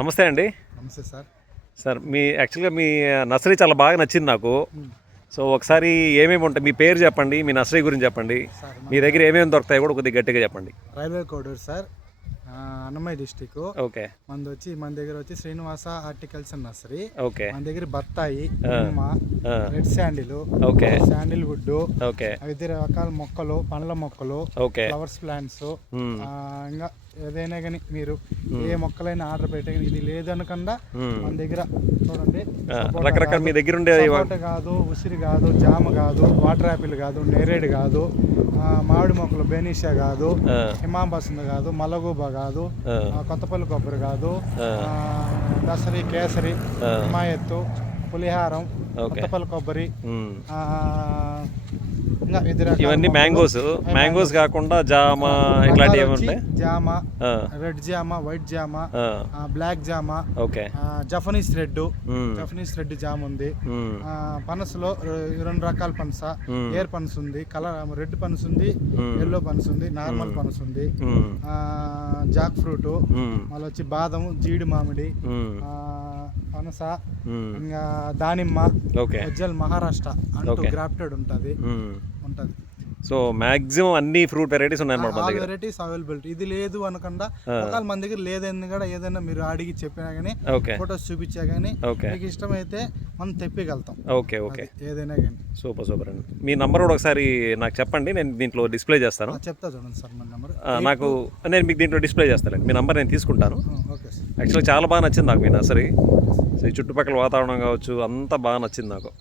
నమస్తే అండి. నమస్తే సార్. సార్ యాక్చువల్గా మీ నర్సరీ చాలా బాగా నచ్చింది నాకు. సో ఒకసారి ఏమేమి ఉంటాయి, మీ పేరు చెప్పండి, మీ నర్సరీ గురించి చెప్పండి, సార్ మీ దగ్గర ఏమేమి దొరుకుతాయి కూడా కొద్దిగా గట్టిగా చెప్పండి. Railway Koduru sir, Annamayya district. Okay. మన దగ్గర వచ్చి శ్రీనివాస హార్టికల్చర్ నర్సరీ. ఓకే. మన దగ్గర బత్తాయి, నిమ్మ, red sandal, okay, sandal wood, okay, వివిధ రకాల మొక్కలు, పండ్ల మొక్కలు, ఓకే, ఫ్లవర్స్ ప్లాంట్స్, ఇంకా ఏదైనా కానీ మీరు ఏ మొక్కలైనా ఆర్డర్ పెట్టే ఇది లేదనకుండా మన దగ్గర చూడండి. రకరకాల మీ దగ్గర ఉండే కాదు, ఉసిరి కాదు, జామ కాదు, వాటర్ యాపిల్ కాదు, నేరేడు కాదు, మామిడి మొక్కలు బెనీషియా కాదు, హిమాంబసంద కాదు, మలగూబా కాదు, కొత్తపల్లి కొబ్బరి కాదు, దసరి, కేసరి, హిమాయత్తు, పులిహారం, కొత్తపల్లి కొబ్బరి, ఇవన్నీ మ్యాంగోస్ కాకుండా జామ ఇట్లాంటివి ఉంటాయి. జామ, రెడ్ జామ, వైట్ జామ, బ్లాక్ జామ, ఓకే, జపనీస్ రెడ్ జామ ఉంది. పనసలో 2 రకాల పనస, ఎయిర్ పనస ఉంది, కలర్ రెడ్ పనస ఉంది, ఎల్లో పనస ఉంది, నార్మల్ పనస ఉంది, జాక్ ఫ్రూట్, మళ్ళీ వచ్చి బాదము, జీడి మామిడి, పనస, ఇంకా దానిమ్మ, ఉజ్జల్ మహారాష్ట్ర అంటూ గ్రాఫ్టెడ్ ఉంటుంది. సో మాక్సిమం అన్ని ఫ్రూట్ వెరైటీస్ ఉన్నాయి. Varieties availability. ఇది లేదు అనకుండా ఒకవేళ మన దగ్గర లేదని కూడా ఏదైనా మీరు అడిగి చెప్పినా గానీ, ఫొటోస్ చూపించా గానీ మీకు ఇష్టమైతే మనం తెప్పిగలుగుతాం. ఓకే, ఓకే, ఏదైనా కానీ. సూపర్ అండి. మీ నంబర్ కూడా ఒకసారి నాకు చెప్పండి, నేను దీంట్లో డిస్ప్లే చేస్తాను. చెప్తా చూడండి సార్ మన నంబర్. నేను మీకు దీంట్లో డిస్ప్లే చేస్తాను. మీ నంబర్ నేను తీసుకుంటాను. Okay sir. యాక్చువల్గా చాలా బాగా నచ్చింది నాకు మీ నర్సరీ. సో ఈ చుట్టుపక్కల వాతావరణం కావచ్చు అంతా బాగా నచ్చింది నాకు.